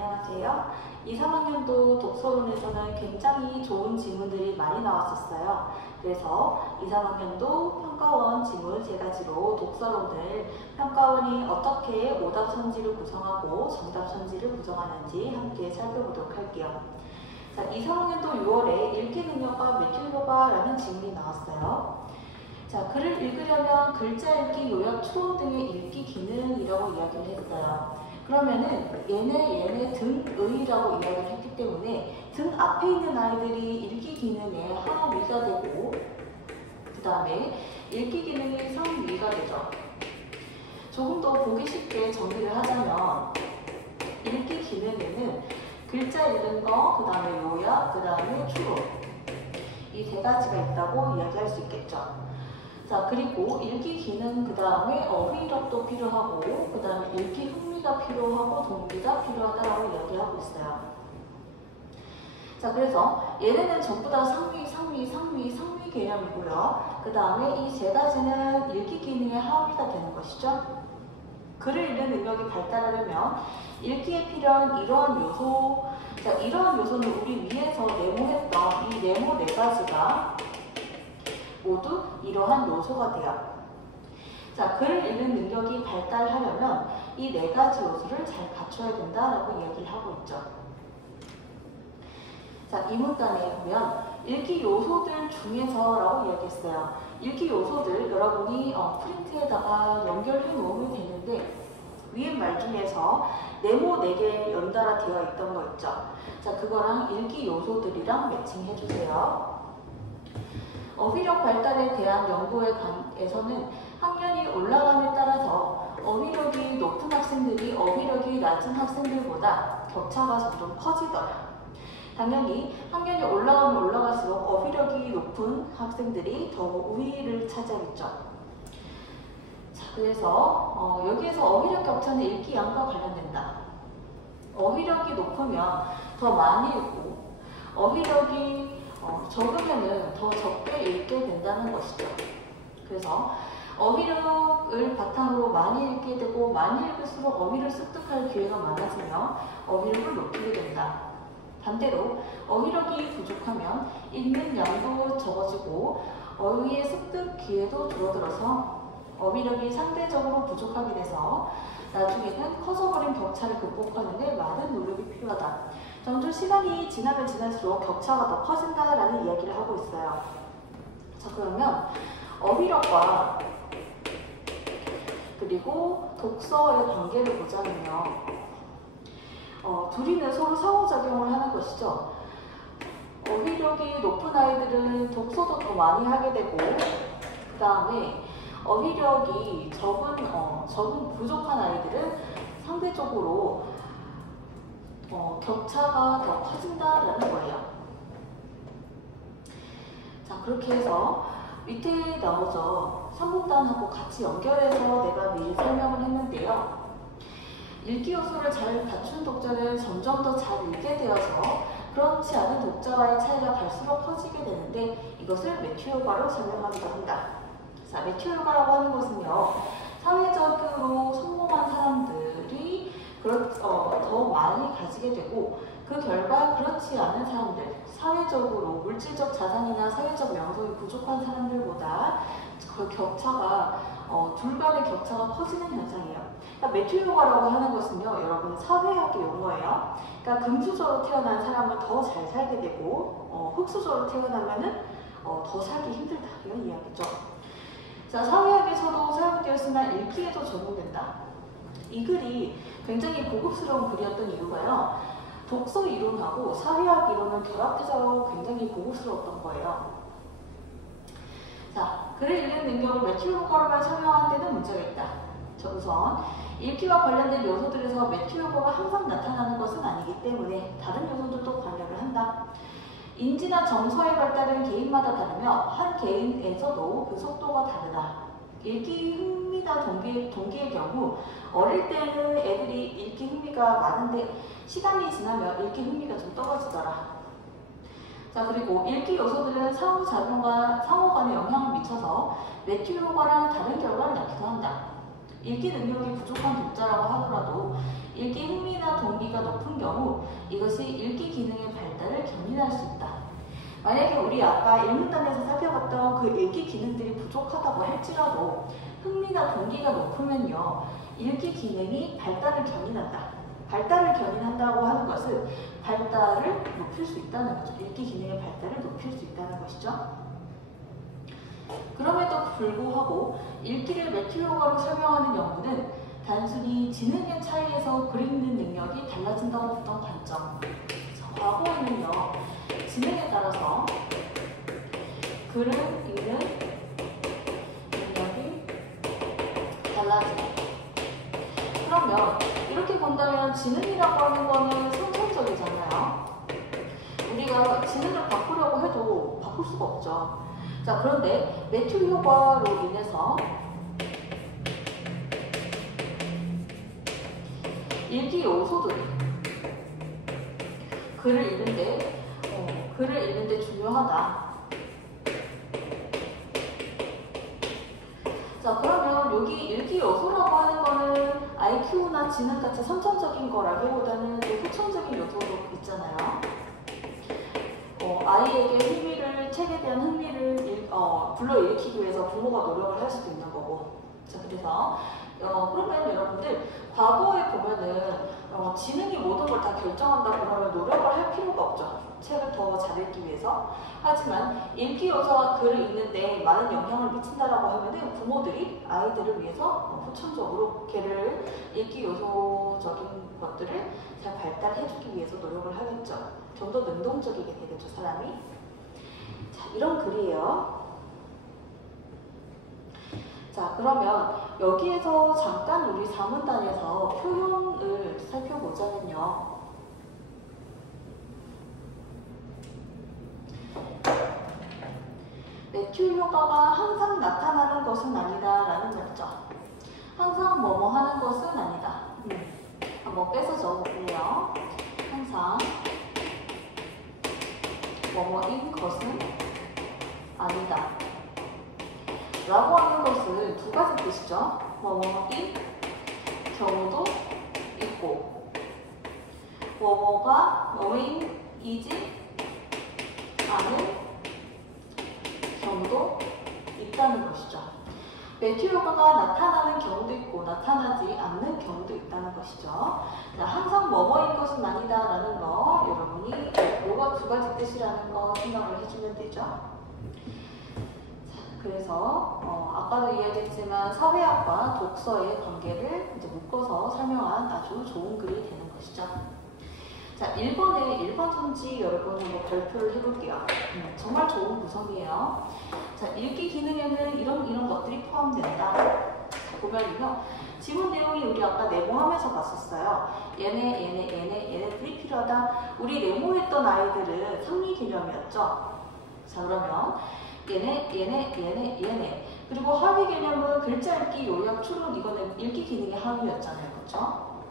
안녕하세요. 2, 3학년도 독서론에서는 굉장히 좋은 지문들이 많이 나왔었어요. 그래서 2, 3학년도 평가원 지문 3가지로 독서론을 평가원이 어떻게 오답 선지를 구성하고 정답 선지를 구성하는지 함께 살펴보도록 할게요. 자, 2, 3학년도 6월에 읽기 능력과 매출 효과라는 지문이 나왔어요. 자, 글을 읽으려면 글자 읽기, 요약, 초음 등의 읽기 기능이라고 이야기를 했어요. 그러면은 얘네 등의라고 이야기를 했기 때문에 등 앞에 있는 아이들이 읽기 기능의 하위가 되고 그 다음에 읽기 기능이 상위가 되죠. 조금 더 보기 쉽게 정리를 하자면 읽기 기능에는 글자 읽는 거, 그 다음에 요약, 그 다음에 초음 이 3가지가 있다고 이야기할 수 있겠죠. 자, 그리고 읽기 기능, 그 다음에 어휘력도 필요하고, 그 다음에 읽기 흥미가 필요하고, 동기가 필요하다고 이야기하고 있어요. 자, 그래서 얘네는 전부 다 상위 개념이고요. 그 다음에 이 3가지는 읽기 기능의 하위가 되는 것이죠. 글을 읽는 능력이 발달하려면 읽기에 필요한 이러한 요소, 자, 이러한 요소는 우리 위에서 네모했던 이 네모 4가지가 모두 이러한 요소가 돼요. 자, 글을 읽는 능력이 발달하려면 이 4가지 요소를 잘 갖춰야 된다라고 이야기를 하고 있죠. 자, 이 문단에 보면 읽기 요소들 중에서라고 이야기했어요. 읽기 요소들 여러분이 프린트에다가 연결해 놓으면 되는데 위에 말 중에서 네모 4개 연달아 되어 있던 거 있죠. 자, 그거랑 읽기 요소들이랑 매칭해 주세요. 어휘력 발달에 대한 연구에서는 학년이 올라감에 따라서 어휘력이 높은 학생들이 어휘력이 낮은 학생들보다 격차가 점점 커지더라. 당연히 학년이 올라가면 올라갈수록 어휘력이 높은 학생들이 더 우위를 차지하겠죠. 자, 그래서 여기에서 어휘력 격차는 읽기 양과 관련된다. 어휘력이 높으면 더 많이 읽고 어휘력이 적으면은 더 적게 읽게 된다는 것이죠. 그래서 어휘력을 바탕으로 많이 읽게 되고 많이 읽을수록 어휘를 습득할 기회가 많아지며 어휘력을 높이게 된다. 반대로 어휘력이 부족하면 읽는 양도 적어지고 어휘의 습득 기회도 줄어들어서 어휘력이 상대적으로 부족하게 돼서 나중에는 커져버린 격차를 극복하는 데 많은 노력이 필요하다. 점점 시간이 지나면 지날수록 격차가 더 커진다라는 이야기를 하고 있어요. 자, 그러면 어휘력과 그리고 독서의 관계를 보자면요. 둘이는 서로 상호작용을 하는 것이죠. 어휘력이 높은 아이들은 독서도 더 많이 하게 되고 그 다음에 어휘력이 적은 부족한 아이들은 상대적으로 격차가 더 커진다라는 거예요. 자, 그렇게 해서 밑에 나오죠. 3분단하고 같이 연결해서 내가 미리 설명을 했는데요. 읽기 요소를 잘 갖춘 독자는 점점 더 잘 읽게 되어서 그렇지 않은 독자와의 차이가 갈수록 커지게 되는데 이것을 매튜 효과로 설명하기도 한다. 자, 매튜 효과라고 하는 것은요. 사회적으로 성공한 사람들이 더 많이 가지게 되고 그 결과 그렇지 않은 사람들, 사회적으로 물질적 자산이나 사회적 명성이 부족한 사람들보다 그 격차가 둘 간의 격차가 커지는 현상이에요. 그러니까 매튜 효과라고 하는 것은요, 여러분 사회학의 용어예요. 그러니까 금수저로 태어난 사람은 더 잘 살게 되고 흙수저로 태어나면은 더 살기 힘들다 이런 이야기죠. 자, 사회학에서도 사용되었으나 읽기에도 적용된다. 이 글이 굉장히 고급스러운 글이었던 이유가요. 독서 이론하고 사회학 이론을 결합해서 굉장히 고급스러웠던 거예요. 자, 글을 읽는 능력을 매튜 효과로만 설명한 데는 문제가 있다. 자, 우선 읽기와 관련된 요소들에서 매튜 효과가 항상 나타나는 것은 아니기 때문에 다른 요소들도 관여를 한다. 인지나 정서의 발달은 개인마다 다르며 한 개인에서도 그 속도가 다르다. 읽기 흥미나 동기의 경우 어릴 때는 애들이 읽기 흥미가 많은데 시간이 지나면 읽기 흥미가 좀 떨어지더라. 자, 그리고 읽기 요소들은 상호 간에 영향을 미쳐서 매튜 효과랑 다른 결과를 낳기도 한다. 읽기 능력이 부족한 독자라고 하더라도 읽기 흥미나 동기가 동기가 높은 경우 이것이 읽기 기능의 발달을 견인할 수 있다. 만약에 우리 아까 1문단에서 살펴봤던 그 읽기 기능들이 부족하다고 할지라도 흥미나 동기가 높으면요, 읽기 기능이 발달을 견인한다. 발달을 견인한다고 하는 것은 발달을 높일 수 있다는 거죠. 읽기 기능의 발달을 높일 수 있다는 것이죠. 그럼에도 불구하고 읽기를 매튜 효과로 설명하는 연구는 단순히 지능의 차이에서 글 읽는 능력이 달라진다고 했던 관점. 과거에는요, 지능에 따라서 글을 읽는 능력이 달라지고, 그러면 이렇게 본다면 지능이라고 하는 거는 선천적이잖아요. 우리가 지능을 바꾸려고 해도 바꿀 수가 없죠. 자, 그런데 매튜 효과로 인해서 읽기 요소들이 글을 읽는데 중요하다. 자, 그러면 여기 읽기 요소라고 하는 거는 IQ나 지능같이 선천적인 거라기보다는 또 후천적인 요소도 있잖아요. 아이에게 책에 대한 흥미를 불러일으키기 위해서 부모가 노력을 할 수도 있는 거고. 자, 그래서 그러면 여러분들 과거에 보면은 지능이 모든 걸 다 결정한다 그러면 노력을 할 필요가 없죠. 책을 더 잘 읽기 위해서. 하지만 읽기 요소가 글을 읽는데 많은 영향을 미친다라고 하면은 부모들이 아이들을 위해서 후천적으로 걔를 읽기 요소적인 것들을 잘 발달해주기 위해서 노력을 하겠죠. 좀 더 능동적이게 되겠죠, 사람이. 자, 이런 글이에요. 자, 그러면 여기에서 잠깐 우리 4문단에서 표현을 살펴보자면요. 매튜 효과가 항상 나타나는 것은 아니다 라는 말이죠. 항상 뭐뭐 하는 것은 아니다. 한번 뺏어 적어볼게요. 항상 뭐뭐인 것은 아니다 라고 하는 것은 두 가지 뜻이죠. 뭐뭐인 경우도 있고 뭐뭐가 뭐뭐인이지 않은 경우도 있다는 것이죠. 매튜 효과가 나타나는 경우도 있고 나타나지 않는 경우도 있다는 것이죠. 자, 항상 뭐뭐인 것은 아니다 라는 거 여러분이 뭐가 두 가지 뜻이라는 거 생각을 해주면 되죠. 자, 그래서 아까도 이야기했지만 사회학과 독서의 관계를 이제 묶어서 설명한 아주 좋은 글이 되는 것이죠. 자, 1번의 1번 선지 여러분 한번 발표를 해볼게요. 정말 좋은 구성이에요. 자, 읽기 기능에는 이런 것들이 포함된다. 자, 보면요. 지문 내용이 우리 아까 네모하면서 봤었어요. 얘네들이 필요하다. 우리 네모했던 아이들은 상위 개념이었죠. 자, 그러면 얘네. 그리고 하위 개념은 글자 읽기, 요약, 추론, 이거는 읽기 기능의 하위였잖아요. 그렇죠?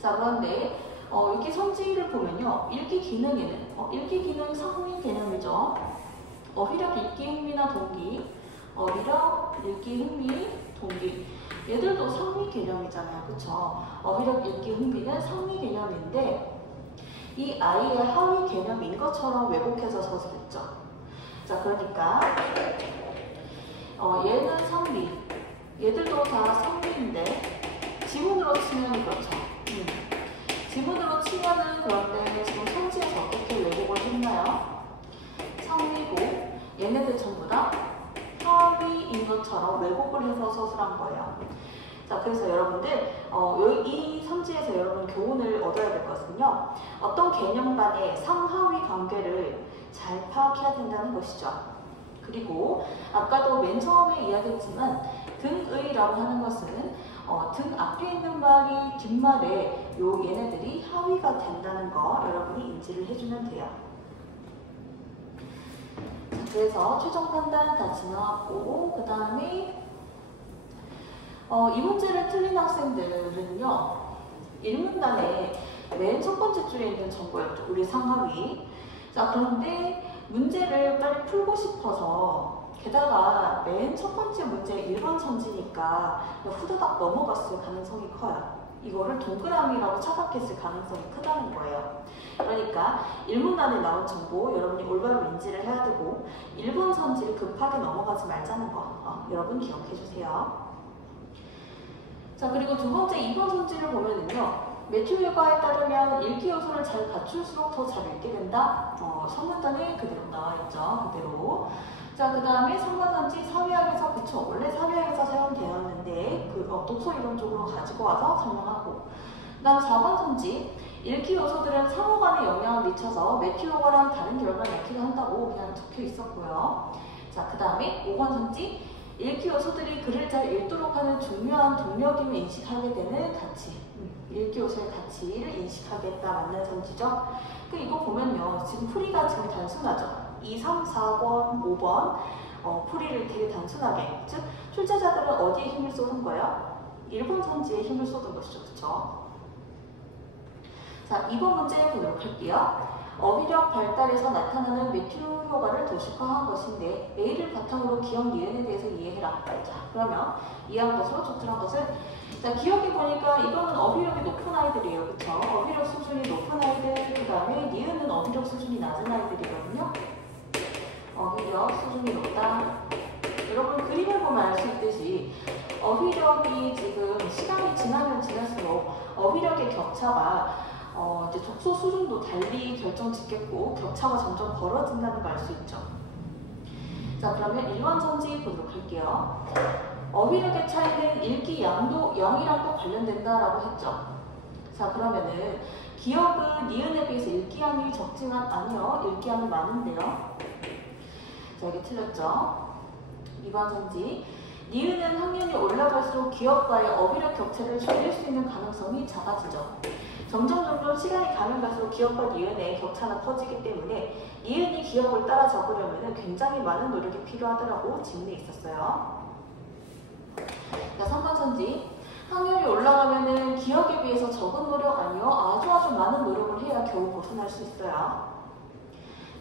자, 그런데 여기 선지를 보면요. 읽기 기능에는 읽기 기능 상위 개념이죠. 어휘력, 읽기, 흥미나 동기. 어휘력, 읽기, 흥미, 동기. 얘들도 상위 개념이잖아요. 그쵸? 어휘력, 읽기, 흥미는 상위 개념인데 이 아이의 하위 개념인 것처럼 왜곡해서 서술했죠. 자, 그러니까 얘는 상위. 얘들도 다 상위인데 지문으로 치면 그렇죠. 지문으로 치면은 그런데 지금 선지에서 어떻게 왜곡을 했나요? 상위고 얘네들 전부 다 하위인 것처럼 왜곡을 해서 서술한 거예요. 자, 그래서 여러분들 이 선지에서 여러분 교훈을 얻어야 될 것은요. 어떤 개념 간의 상하위 관계를 잘 파악해야 된다는 것이죠. 그리고 아까도 맨 처음에 이야기했지만 등의라고 하는 것은 등 앞에 있는 말이 뒷말에 얘네들이 하위가 된다는 거 여러분이 인지를 해주면 돼요. 자, 그래서 최종 판단 다 지나갔고 그 다음에 이 문제를 틀린 학생들은요. 1문단에 맨 첫 번째 줄에 있는 정보였죠. 우리 상하위. 자, 그런데 문제를 빨리 풀고 싶어서 게다가 맨 첫 번째 문제 1번 선지니까 후다닥 넘어갔을 가능성이 커요. 이거를 동그라미라고 착각했을 가능성이 크다는 거예요. 그러니까 일문단에 나온 정보 여러분이 올바로 인지를 해야 되고 일본 선지를 급하게 넘어가지 말자는 거 여러분 기억해 주세요. 자, 그리고 두 번째 2번 선지를 보면은요. 매튜 효과에 따르면 읽기 요소를 잘 갖출수록 더 잘 읽게 된다. 선문단에 그대로 나와 있죠. 그대로. 자, 그 다음에 3번 선지 사회학에서 그쵸. 원래 사회학에서 사용되었는데 독서 이론적으로 가지고 와서 설명하고. 그 다음 4번 선지 읽기 요소들은 상호 간에 영향을 미쳐서 매튜 효과랑 다른 결과를 낳기도 한다고 그냥 적혀 있었고요. 자, 그 다음에 5번 선지 읽기 요소들이 글을 잘 읽도록 하는 중요한 동력임을 인식하게 되는 가치. 읽기 요소의 가치를 인식하겠다 맞는 선지죠. 이거 보면요. 지금 풀이가 지금 단순하죠. 2, 3, 4번, 5번 풀이를 되게 단순하게. 즉, 출제자들은 어디에 힘을 쏟은 거예요? 일본 선지에 힘을 쏟은 것이죠. 그쵸? 자, 2번 문제 보도록 할게요. 어휘력 발달에서 나타나는 매튜 효과를 도식화한 것인데 A를 바탕으로 기억 니은에 대해서 이해해라. 자, 그러면 이해한 것으로 적절한 것을 자, 기억해 보니까 이거는 어휘력이 높은 아이들이에요. 그쵸? 어휘력 수준이 높은 아이들, 그 다음에 니은은 어휘력 수준이 낮은 아이들이거든요. 어휘력 수준이 높다. 여러분 그림을 보면 알 수 있듯이 어휘력이 지금 시간이 지나면 지날수록 어휘력의 격차가 이제 독서 수준도 달리 결정짓겠고 격차가 점점 벌어진다는 걸 알 수 있죠. 자, 그러면 일반선지 보도록 할게요. 어휘력의 차이는 읽기 양도 0이랑도 관련된다라고 했죠. 자, 그러면은 기억은 니은에 비해서 읽기양이 적지만 아니요. 읽기양이 많은데요. 자, 여기 틀렸죠. 2번 선지. 니은은 학년이 올라갈수록 기억과의 어휘력 격차를 줄일 수 있는 가능성이 작아지죠. 점점 시간이 가면 갈수록 기억과 니은의 격차가 커지기 때문에 니은이 기억을 따라 적으려면 굉장히 많은 노력이 필요하더라고 질문이 있었어요. 자, 3번 선지. 학년이 올라가면은 기억에 비해서 적은 노력 아니요. 아주 많은 노력을 해야 겨우 벗어날 수 있어요.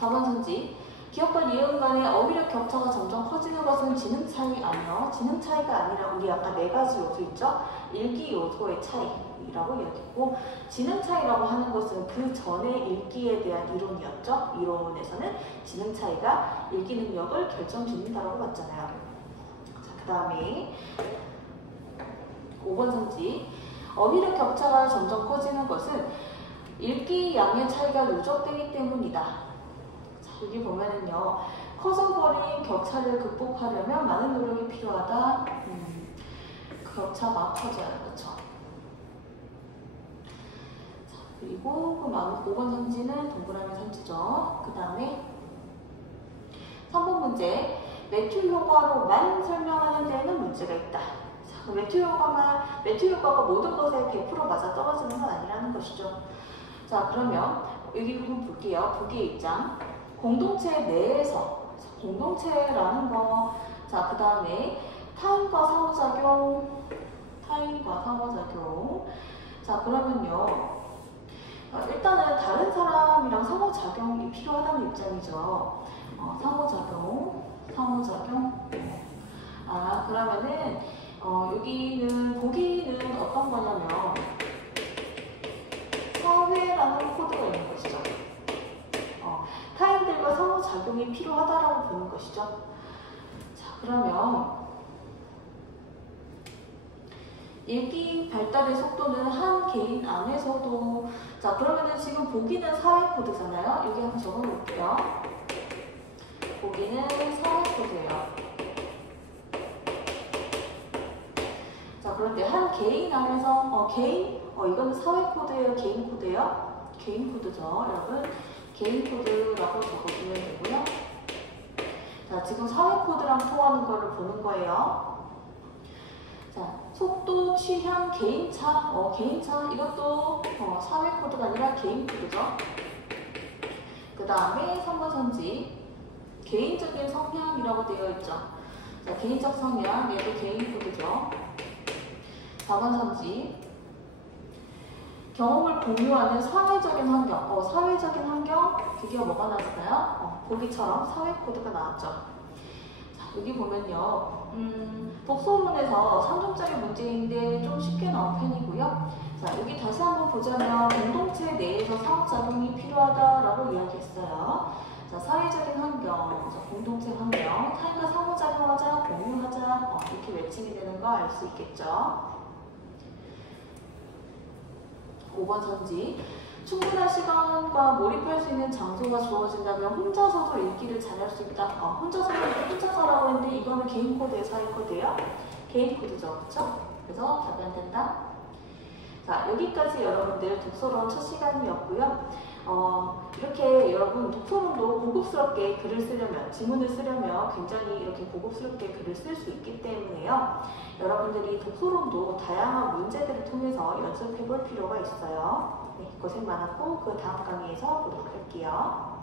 4번 선지. 기억과 니은 간의 어휘력 격차가 점점 커지는 것은 지능 차이 아니요. 지능 차이가 아니라 우리 아까 4가지 요소 있죠? 읽기 요소의 차이라고 이야기했고 지능 차이라고 하는 것은 그 전에 읽기에 대한 이론이었죠. 이론에서는 지능 차이가 읽기 능력을 결정짓는다라고 봤잖아요. 자, 그 다음에 5번 선지. 어휘력 격차가 점점 커지는 것은 읽기 양의 차이가 누적되기 때문이다. 여기 보면은요, 커져버린 격차를 극복하려면 많은 노력이 필요하다. 격차가 커져요. 그렇죠? 자, 그리고 그 5번 선지는 동그라미 선지죠. 그 다음에 3번 문제. 매튜 효과로만 설명하는 데에는 문제가 있다. 자, 매튜 효과가 모든 것에 100% 맞아 떨어지는 건 아니라는 것이죠. 자, 그러면 여기 한번 볼게요. 보기의 입장. 공동체 내에서 공동체라는 거, 자, 그 다음에 타인과 상호작용. 자, 그러면요, 일단은 다른 사람이랑 상호작용이 필요하다는 입장이죠. 상호작용. 그러면은 여기는 보기는 어떤 거냐면 사회라는 코드가 있는 것이죠. 타인들과 상호작용이 필요하다라고 보는 것이죠. 자, 그러면 읽기 발달의 속도는 한 개인 안에서도 자, 그러면은 지금 보기는 사회 코드잖아요. 여기 한번 적어 놓을게요. 보기는 사회 코드예요. 자, 그런데 한 개인 안에서 이거는 사회 코드예요, 개인 코드예요? 개인 코드죠, 여러분. 개인 코드라고 적어주면 되고요. 자, 지금 사회 코드랑 통하는 거를 보는 거예요. 자, 속도, 취향, 개인차, 개인차 이것도 사회 코드가 아니라 개인 코드죠. 그 다음에 3번 선지 개인적인 성향이라고 되어 있죠. 자, 개인적 성향 얘도 개인 코드죠. 4번 선지 경험을 공유하는 사회적인 환경. 사회적인 환경 드디어 뭐가 나왔어요? 보기처럼 사회 코드가 나왔죠. 자, 여기 보면요. 독서문에서 3점짜리 문제인데 좀 쉽게 나온 편이고요. 자, 여기 다시 한번 보자면 공동체 내에서 상호작용이 필요하다라고 이야기했어요. 자, 사회적인 환경, 자, 공동체 환경, 타인과 상호작용하자, 공유하자 이렇게 외침이 되는 거 알 수 있겠죠. 5번 선지. 충분한 시간과 몰입할 수 있는 장소가 주어진다면 혼자서도 읽기를 잘할 수 있다. 혼자서라고 했는데 이거는 개인 코드의 사회 코드예요. 개인 코드죠, 그렇죠? 그래서 답이 안 된다. 자, 여기까지 여러분들 독서론 첫 시간이었고요. 이렇게 여러분 독서론도 고급스럽게 글을 쓰려면, 지문을 쓰려면 굉장히 이렇게 고급스럽게 글을 쓸 수 있기 때문에요. 여러분들이 독서론도 다양한 문제들을 통해서 연습해 볼 필요가 있어요. 네, 고생 많았고 그 다음 강의에서 보도록 할게요.